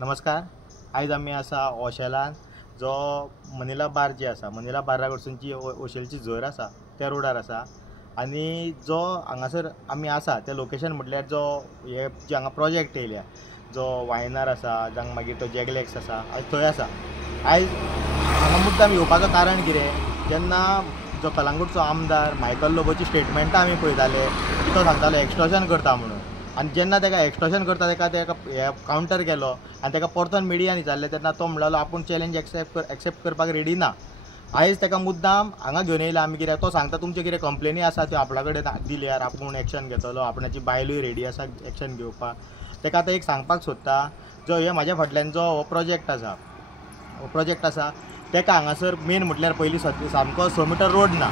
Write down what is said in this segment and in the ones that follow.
नमस्कार. आयज आमी आसा ओशेलान जो मनिला बार जी आसा, मनिला बारा कडसून जी ओशेलची झर आसा त्या रोडार आसा. आनी जो हांगासर आमी आसा ते लोकेशन म्हटल्यार जो हे जे हांगा प्रोजेक्ट येयल्या जो वायनार आसा जावं मागीर तो जॅगलेक्स आसा थंय आसा. आयज हांगा मुद्दाम येवपाचो कारण कितें, जेन्ना जो कलंगूटचो आमदार मायकल लोबोची स्टेटमेंटां आमी पळयताले की तो सांगतालो एक्सटॉर्शन करता म्हणून. आनी जेन्ना ताका एक्सटॉर्शन करता ताका हे कावंटर केलो आनी ताका परतून मिडियान विचारलें तेन्ना तो म्हणलो आपूण चॅलेंज एक्सेप्ट करपाक रेडी ना. आयज ताका मुद्दाम हांगा घेवन येयला आमी. कित्याक तो सांगता तुमचे कितें कंप्लेनी आसा त्यो आपल्या कडेन दिल्यार आपूण एक्शन घेतलो, आपणाची बायलूय रेडी आसा एक्शन घेवपाक. ताका आतां एक सांगपाक सोदता, जो हे म्हाज्या फाटल्यान जो हो प्रोजेक्ट आसा ताका हांगासर मेन म्हटल्यार पयलीं सामको 6 मिटर रोड ना.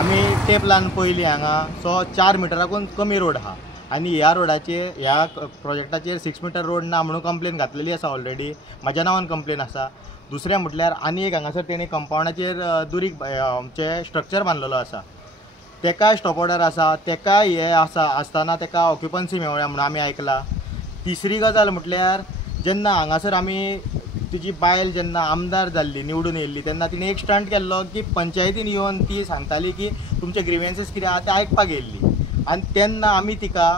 आमी टेप लावन पयलीं हांगा 4 मिटराकून कमी रोड आहा आनी ह्या रोडाचेर ह्या प्रोजेक्टाचेर 6 मिटर रोड ना म्हणून कंप्लेन घातलेली आसा ऑलरेडी. म्हाज्या नांवान कंप्लेन आसा. दुसरें म्हटल्यार आनी एक हांगासर तेणी कंपाउंडाचेर दुरीक आमचे स्ट्रक्चर बांदलेलो आसा, तेकाय स्टॉप ऑर्डर आसा, तेकाय हे आसतना तेका ऑक्युपन्सी मेवळ्या म्हणून आमी आयकलां. तिसरी गजाल म्हटल्यार जेन्ना हांगासर आमी तुजी बायल जेन्ना आमदार जाल्ली निवडून येयल्ली तेन्ना तिणें एक स्टंट केल्लो की पंचायतीन येवन ती सांगताली की तुमचे ग्रिवेन्सीस कितें आहा ते आयकपाक येयल्ली. आनी तेन्ना आमी तिका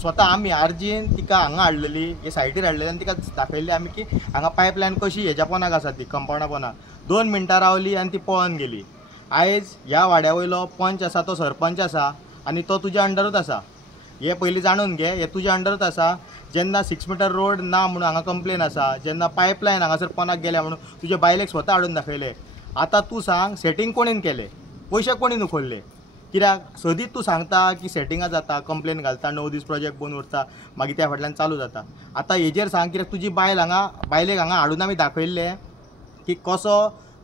स्वता आमी आर्जीन तिका हांगा हाडलेली, हे सायटीर हाडलेली आनी तिका दाखयल्ली आमी की हांगा पायपलायन कशी हेज्या पोंदाक आसा ती कंपाउंडा पोंदाक. 2 मिनटां रावली आनी ती पळोवन गेली. आयज ह्या वाड्या वयलो पंच आसा तो सरपंच आसा आनी तो तुज्या अंडरूच आसा. हे पयलीं जाणून घे, हे तुज्या अंडरूच आसा. जेन्ना 6 मिटर रोड ना म्हणून हांगा कंप्लेन आसा, जेन्ना पायपलायन हांगासर पोंदाक गेल्या म्हणून तुजे बायलेक स्वता हाडून दाखयले. आतां तूं सांग सेटींग कोणीन केलें, पयशे कोणीन उखडले? कित्याक सदींच तूं सांगता की सेटिंगां जाता, कंप्लेन घालता, 9 दीस प्रोजेक्ट बंद उरता, मागीर त्या फाटल्यान चालू जाता. आतां हेजेर सांग, कित्याक तुजी बायलेक हांगा हाडून आमी दाखयल्लें की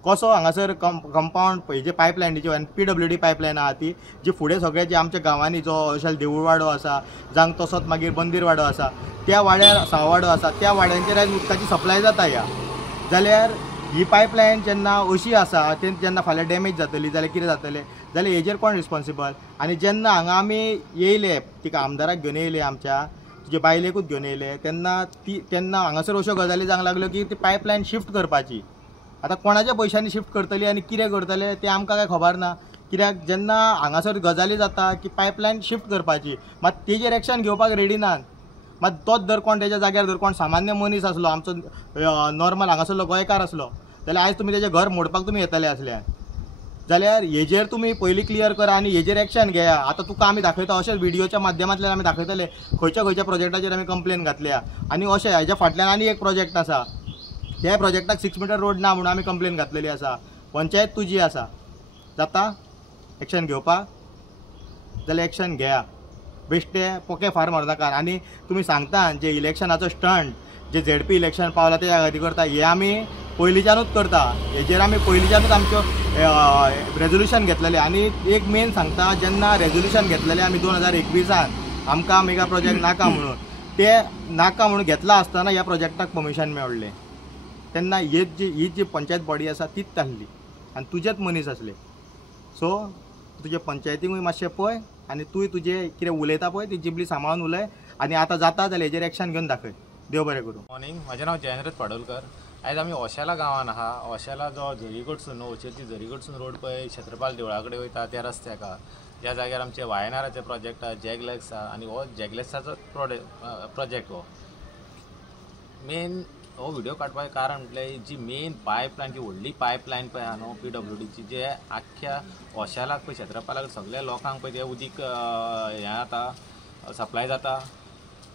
कसो हांगासर कंपाउंड हेजे पायपलायनीचे आनी PWD पायपलायन आहा ती जी फुडें सगळे जे आमच्या गांवांनी जो अशें देवूळ वाडो आसा जावं तसोच मागीर मंदीर वाडो आसा त्या वाड्यार साववाडो आसा त्या वाड्यांचेर आयज उदकाची सप्लाय जाता. ह्या जाल्यार ही पायपलायन जेन्ना अशी आसा ते जेन्ना फाल्यां डॅमेज जातली जाल्यार कितें जातलें, जाल्यार हेजेर कोण रिस्पॉन्सिबल? आनी जेन्ना हांगा आमी येयले तिका आमदाराक घेवन येयले, आमच्या तुजे बायलेकूच घेवन येयले, तेन्ना हांगासर अश्यो गजाली जावंक लागल्यो की ती पायपलायन शिफ्ट करपाची. आतां कोणाच्या पयशांनी शिफ्ट करतली आनी कितें करतले तें आमकां काय खबर ना. कित्याक जेन्ना हांगासर गजाली जाता की पायपलायन शिफ्ट करपाची, मात तेजेर एक्शन घेवपाक रेडी नात. मात तोच जर कोण तेज्या जाग्यार जर कोण सामान्य मनीस आसलो, आमचो नॉर्मल हांगासरलो गोंयकार आसलो, जाल्यार आयज तुमी तेजें घर मोडपाक तुमी येतले आसले. जाल्यार हेजेर तुमी पयलीं क्लियर करा आनी हेजेर एक्शन घेया. आतां तुका आमी दाखयता अशेंच व्हिडियोच्या माध्यमांतल्यान आमी दाखयतले खंयच्या प्रोजेक्टाचेर आमी कंप्लेन घातल्या. आनी अशें हेज्या फाटल्यान आनी एक प्रोजेक्ट आसा, त्या प्रोजेक्टाक 6 मिटर रोड ना म्हणून आमी कंप्लेन घातलेली आसा. पंचायत तुजी आसा, जाता एक्शन घेवपाक जाल्यार एक्शन घेया. बेश्टे पोके फार मारूं नाका. आनी तुमी सांगता जे इलेक्शनाचो स्टंट जे ZP इलेक्शन पावला ते ह्या खातीर करता, हे आमी पयलींच्यानूच करता. हेजेर आमी पयलींच्यानूच आमच्यो रेजोल्युशन घेतलेले. आनी एक मेन सांगता, जेन्ना रेजोल्युशन घेतलेले आमी 2021 आमकां मेगा प्रोजेक्ट नाका म्हणून, ते नाका म्हणून घेतला आसतना ह्या प्रोजेक्टाक परमिशन मेळ्ळें. तेन्ना ही जी पंचायत बॉडी आसा तीच आहली आनी तुजेच मनीस आसले. सो तुजे पंचायतींकूय मातशें पळय आनी तूंय तुजें कितें उलयता पळय ती जिबली सांबाळून उलय. आनी आतां जाता जाल्यार हेजेर एक्शन घेवन दाखय. देव बरें करूं. मॉर्निंग, म्हजें नांव जयेंद्र पाडोलकर. आयज आमी ओशेला गांवांत आहा. ओशेला जो झरी कडसून ओशेची झरी कडसून रोड पळय क्षेत्रपाल देवळा कडेन वयता त्या रस्त्याक आहा. ज्या जाग्यार आमचे वायनाराचे प्रोजेक्ट आहा, जॅगलेक्स आहा. आनी हो जॅगलेक्साचो प्रोजेक्ट हो मेन हो व्हिडिओ काडपाचें कारण म्हटल्यार जी मेन पायपलायन, जी व्हडली पायपलायन पळय आहा न्हू PWDची, जे आख्ख्या ओशेलाक पळय क्षेत्रपालाक सगळ्या लोकांक पळय तें उदीक हें जाता सप्लाय जाता,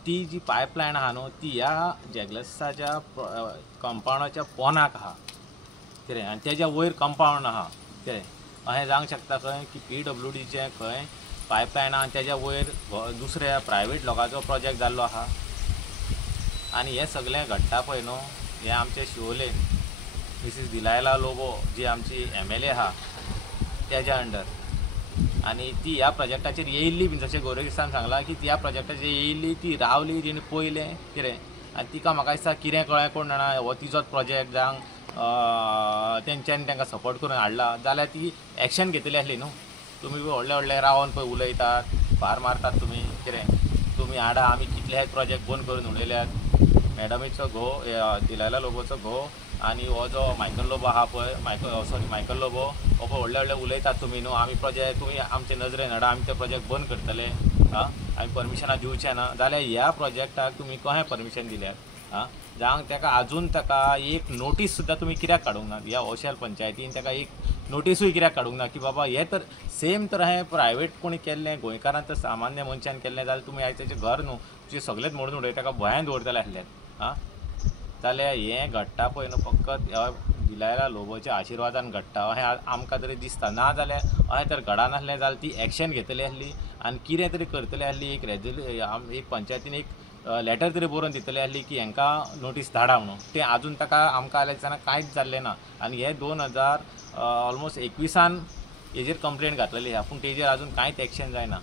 ती जी पायपलायन आहा न्हू ती ह्या जॅगलेक्साच्या कंपाउंडाच्या पोंदाक आहा कितें, आनी तेज्या वयर कंपाउंड आहा कितें. अशें जावंक शकता खंय की PWDचें खंय पायपलायन आहा आनी तेज्या वयर दुसऱ्या प्रायवेट लोकांचो प्रोजेक्ट जाल्लो आहा. आनी हें सगळें घडटा पळय न्हू, हें आमचे शिवोले मिसीस दिलायला लोबो जी आमची MLA आहा तेज्या अंडर. आनी ती ह्या प्रोजेक्टाचेर येयल्ली बीन, जशें गौरविस्तान सांगलां की ती ह्या प्रोजेक्टाचेर येयल्ली, ती रावली, तिणें पळयलें कितें. आनी तिका म्हाका दिसता कितें कळ्ळें कोण जाणा, हो तिचोच प्रोजेक्ट जावं तेंच्यांनी तांकां सपोर्ट करून हाडला जाल्यार ती एक्शन घेतली आसली न्हू. तुमी व्हडले रावन पळय उलयतात, भार मारतात तुमी कितें, तुमी हाडा, आमी कितले प्रोजेक्ट बंद करून उडयल्यात. मॅडमीचो घो दिलायला लोबोचो घो आनी हो जो मायकल लोबो आहा पळय मायकल लोबो हो पळय व्हडले उलयतात तुमी न्हू आमी प्रोजेक्ट तुमी आमचे नजरेन हाडा आमी ते प्रोजेक्ट बंद करतले आमी परमिशनां दिवचे ना जाल्यार ह्या प्रोजेक्टाक तुमी कशें परमिशन दिल्यात जावं ताका आजून ताका एक नोटीस सुद्दां तुमी कित्याक काडूंक ना ह्या ओशेल पंचायतीन ताका एक नोटीसूय कित्याक काडूंक ना की बाबा हे तर सेम तर हांवें प्रायवेट कोणी केल्लें गोंयकारान तर सामान्य मनशान केल्लें जाल्यार तुमी आयज ताचें घर न्हू तुजें सगळेंच मोडून उडय ताका भंयान दवरतले आसल्यात जाल्यार हें घडटा पळय न्हू फकत दिलायला लोबोच्या आशिर्वादान घडटा अशें आमकां तरी दिसता ना जाल्यार अशें तर घडनासलें जाल्यार ती एक्शन घेतली आसली आनी कितें तरी करतली आसली एक पंचायतीन एक लेटर तरी बरोवन दितली आसली की हांकां नोटीस धाडा म्हणून तें आजून ताका आमकां आयल्या दिसाना कांयच जाल्लें ना आनी हे 2000 ऑलमोस्ट 21 हेजेर कंप्लेंट घातलेली आहा पूण तेजेर आजून कांयच एक्शन जायना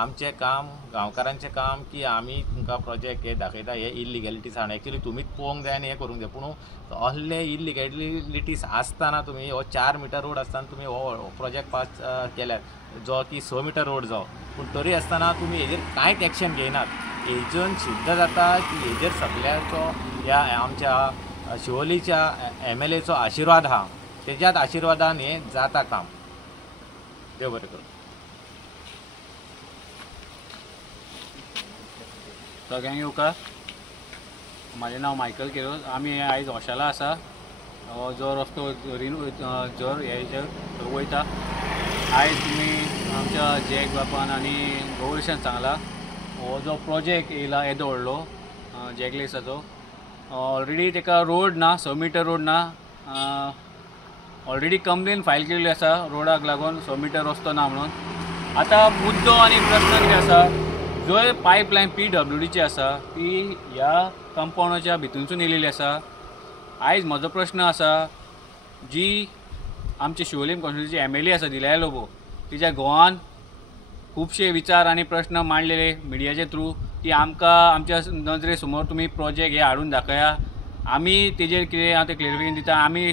आमचें काम गांवकारांचें काम की आमी तुमकां प्रोजेक्ट हे दाखयता हे इलिगॅलिटीज आहा एक्चुली तुमीच पळोवंक जाय आनी हें करूंक जाय पूण असले इलिगॅलिटीज आसतना तुमी हो 4 मिटर रोड आसतना तुमी हो प्रोजेक्ट पास केल्यात जो की 6 मिटर रोड जावं पूण तरी आसतना तुमी हेजेर कांयच एक्शन घेयनात हेजून सिद्ध जाता की हेजेर सगळ्याचो ह्या आमच्या शिवोलीच्या MLAचो आशिर्वाद आहा तेज्याच आशिर्वादान हें जाता काम देव बरें करूं सगळ्यांक येवकार म्हाजें नांव मायकल केरोज आमी आयज ओशेला आसा हो जो रस्तो जर हेजेर वयता आयज तुमी आमच्या जॅक बापान आनी गौरीशान सांगला हो जो प्रोजेक्ट येयला येदो व्हडलो जॅकलेसाचो ऑलरेडी ताका रोड ना 6 मिटर रोड ना ऑलरेडी कंप्लेन फायल केल्ली आसा रोडाक लागून 6 मिटर रस्तो ना म्हणून आतां मुद्दो आनी प्रश्न कितें आसा जो पायपलायन PWDची आसा ती ह्या कंपाउंडाच्या भितूनसून येयलेली आसा आयज म्हजो प्रश्न आसा जी आमचे शिवोलीम कॉन्स्टिट्युन्सीची MLA आसा दिलाय लोबो तिच्या गोवान खुबशे विचार आनी प्रश्न मांडलेले मिडियाचे थ्रू की आमकां आमच्या नजरे समोर तुमी प्रोजेक्ट हे हाडून दाखया आमी तेजेर कितें हांव तें क्लियरिफिकेशन दिता आमी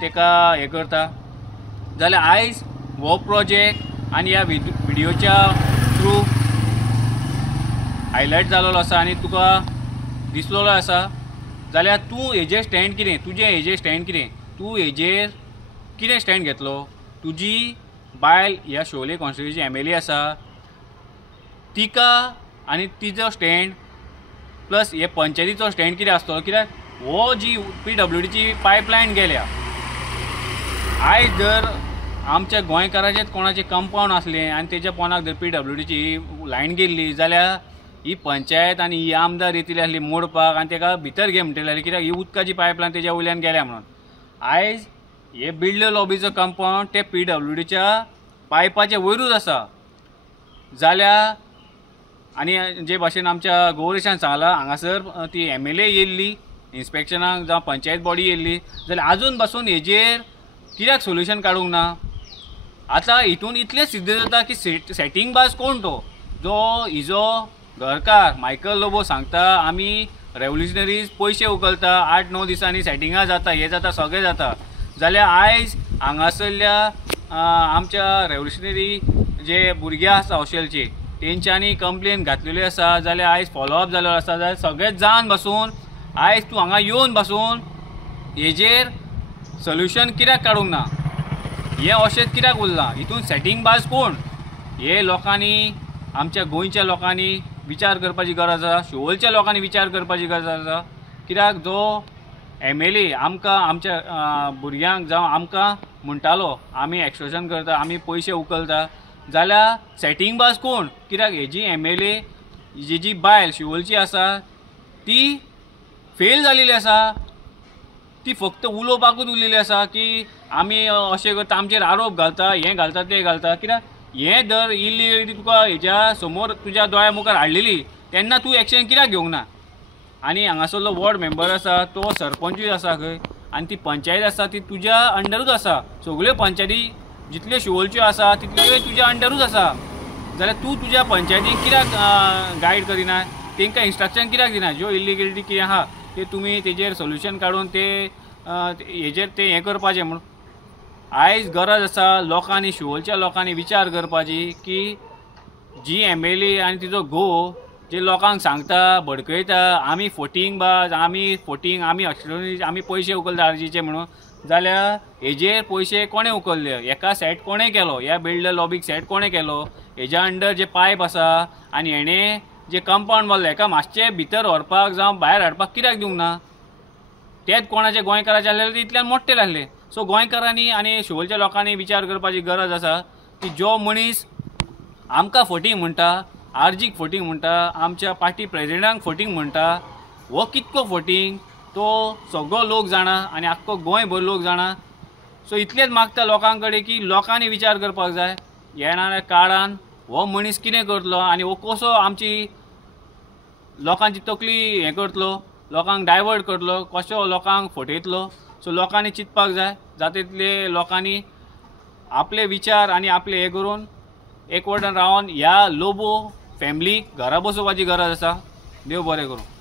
तेका हें करता जाल्यार आयज हो प्रोजेक्ट आनी ह्या विडियोच्या थ्रू हायलायट जाल्लो आसा आनी तुका दिसलेलो आसा जाल्यार तूं हेजेर स्टँड कितें तुजें हेजेर स्टँड कितें तूं हेजेर कितें स्टँड घेतलो तुजी बायल ह्या शिवोले कॉन्स्टिट्युन्सीची MLA आसा तिका आनी तिजो स्टँड प्लस हे पंचायतीचो स्टँड कितें आसतलो कित्याक हो जी PWDची पायपलायन गेल्या आयज जर आमच्या गोंयकाराचेच कोणाचें कंपाउंड आसलें आनी तेज्या पोंदाक जर PWDची लायन गेल्ली जाल्यार ही पंचायत आनी ही आमदार येतली आसली मोडपाक आनी ताका भितर घे म्हणटले कित्याक ही उदकाची पायपलायन तेज्या वयल्यान गेल्या म्हणून आयज हे बिल्डर लॉबीचो कंपाउंड ते PWDच्या पायपाचे वयरूच आसा जाल्यार आनी जे भाशेन आमच्या गौरीशान सांगला हांगासर ती MLA येयल्ली इन्स्पेक्शनाक जावं पंचायत बॉडी येयल्ली जाल्यार आजून पासून हेजेर कित्याक सोल्युशन काडूंक ना आतां हितून इतलें सिद्ध जाता की सेटींग बाज कोण तो जो हिजो घरकार मायकल लोबो सांगता आमी रेव्होल्युशनरीज पयशे उखलता 8-9 दिसांनी सेटिंगां जाता हे जाता सगळें जाता जाल्यार आयज हांगासरल्या आमच्या रेव्होल्युशनरी जे भुरगे आसा ओशेलचे तेंच्यांनी कंप्लेन घातलेली आसा जाल्यार आयज फॉलोअप जाल्लो आसा जाल्यार सगळें जावन बसून आयज तूं हांगा येवन बसून हेजेर सोल्युशन कित्याक काडूंक ना हें अशेंच कित्याक उरलां हितून सेटींग बाज कोण हे लोकांनी आमच्या गोंयच्या लोकांनी विचार करपाची गरज आसा शिवोलच्या लोकांनी विचार करपाची गरज आसा कित्याक जो MLA आमकां आमच्या भुरग्यांक जावं आमकां म्हणटालो आमी एक्सटॉर्शन करता आमी पयशे उखलता जाल्यार सेटींग बाज कोण कित्याक हेजी MLA जी बायल शिवोलची आसा ती फेल जालेली आसा ती फक्त उलोवपाकूच उरलेली आसा की आमी अशें करता आमचेर आरोप घालता हें घालता तें घालता कित्याक हें जर इलिगलिटी तुका हेज्या समोर तुज्या दोळ्या मुखार हाडलेली तेन्ना तूं एक्शन कित्याक घेवंक ना आनी हांगासरलो वॉर्ड मेंबर आसा तो सरपंचूय आसा खंय आनी ती पंचायत आसा ती तुज्या अंडरूच आसा सगळ्यो पंचायती जितल्यो शिवोलच्यो आसा तितल्यो तुज्या अंडरूच आसा जाल्यार तूं तुज्या पंचायतीक कित्याक गायड करिना तांकां इन्स्ट्रक्शन कित्याक दिना ज्यो इलिगलिटी कितें आहा ते तुमी तेजेर सोल्युशन काडून ते हेजेर ते हें करपाचें म्हणून आयज गरज आसा लोकांनी शिवोलच्या लोकांनी विचार करपाची की जी MLA आनी तिजो घो जे लोकांक सांगता भडकयता आमी फोटींग बाज आमी अश्टोनीज आमी पयशे उखलता आरजीचे म्हणून, जाल्यार हेजेर पयशे कोणें उखल्ले, हेका सेट कोणें केलो, ह्या बिल्डर लॉबीक सेट कोणें केलो, हेज्या अंडर जे पायप आसा आनी हेणें जे कंपाऊंड बांदलें हेका मातशें भितर व्हरपाक जावं भायर हाडपाक कित्याक दिवंक ना? तेच कोणाचे गोंयकाराचे आसलेले इतल्यान मोठे आसले. सो गोंयकारांनी आनी शिवोलच्या लोकांनी विचार करपाची गरज आसा की जो मनीस आमकां फोटींग म्हणटा, आरजीक फोटींग म्हणटा, आमच्या पार्टी प्रेजिडेंटाक फोटींग म्हणटा, हो कितको फोटींग तो सगळो लोक जाणा आनी आख्खो गोंयभर लोक जाणा. सो इतलेंच मागता लोकां कडेन की लोकांनी विचार करपाक जाय येणाऱ्या काळान हो मनीस कितें करतलो आनी हो कसो आमची लोकांची तकली हें करतलो, लोकांक डायवर्ट करतलो, कसो लोकांक फटयतलो. सो लोकांनी चिंतपाक जाय, जाता तितले लोकांनी आपले विचार आनी आपले हें करून एक वटान रावन ह्या लोबो फॅमिलीक घरा बसोवपाची गरज आसा. देव बरें करूं.